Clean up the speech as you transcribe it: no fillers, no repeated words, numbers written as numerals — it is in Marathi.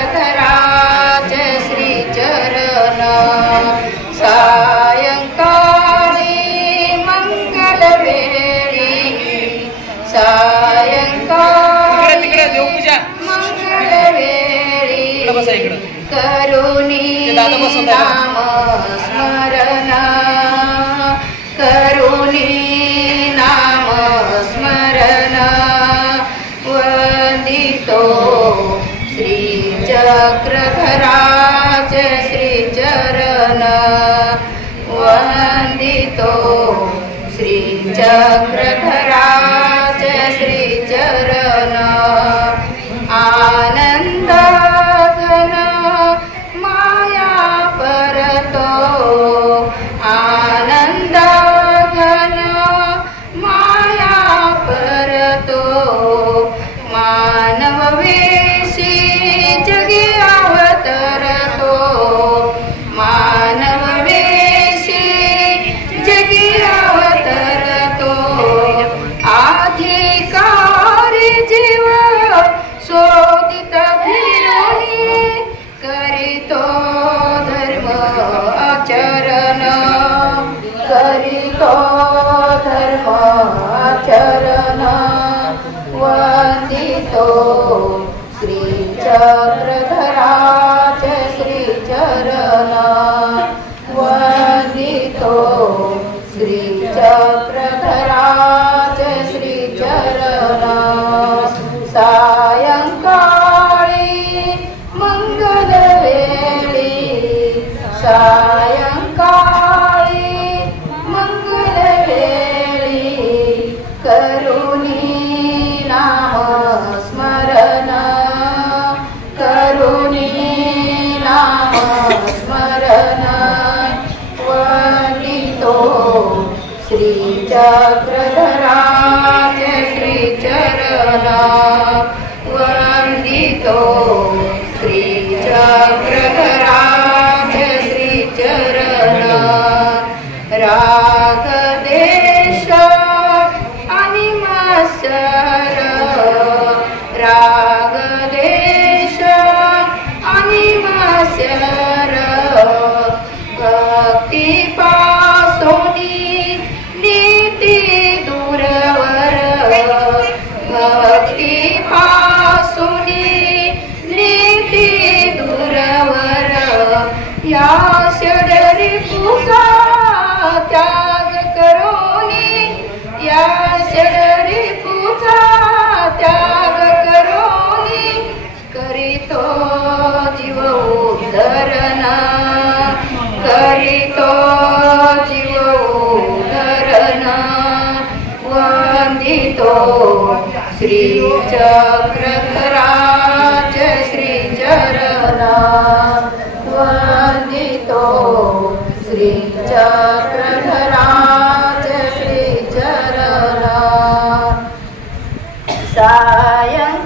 श्रीचक्रधराज श्रीचरण सायंकाळी मंगलवेळी सायंकाळी मंगलवेळी करुणी नाम स्मरण करुणी नाम स्मरण वंदितो श्रीचक्रधराज श्रीचरण वंदितो श्रीचक्रधराज श्रीचरण आनंद घन माया परतो आनंद घन माया परतो मानव वेशी जगी अवतरतो मानव वेशी जगी अवतरतो अधिकारी जीव शोधित फिरोनी करितो धर्म आचरण करितो धर्म आचरण वंदितो श्रीचक्रधराज श्रीचरण वंदितो श्रीचक्रधराज श्रीचरण सायंकाळी मंगलवेळी सायंकाळी मंगलवेळी करुणी नाम स्मरण करुणी नाम स्मरण वंदितो श्रीचक्रधराज श्रीचरण वंदितो श्रीचक्रधराज श्रीचरण रागदेश आणि मात्सर रागदेश आणि मात्सर भक्तीपासोनी नीती दूरवर भक्तीपासोनी नीती दूरवर या षडरी पूजा त्याग करोनी या षडरी पूजा त्याग करोनी करितो जीव उद्धरण करितो जीव उद्धरण वंदितो श्रीचक्रधराज श्रीचरण वंदितो श्रीचक्रधराज श्रीचरण सायं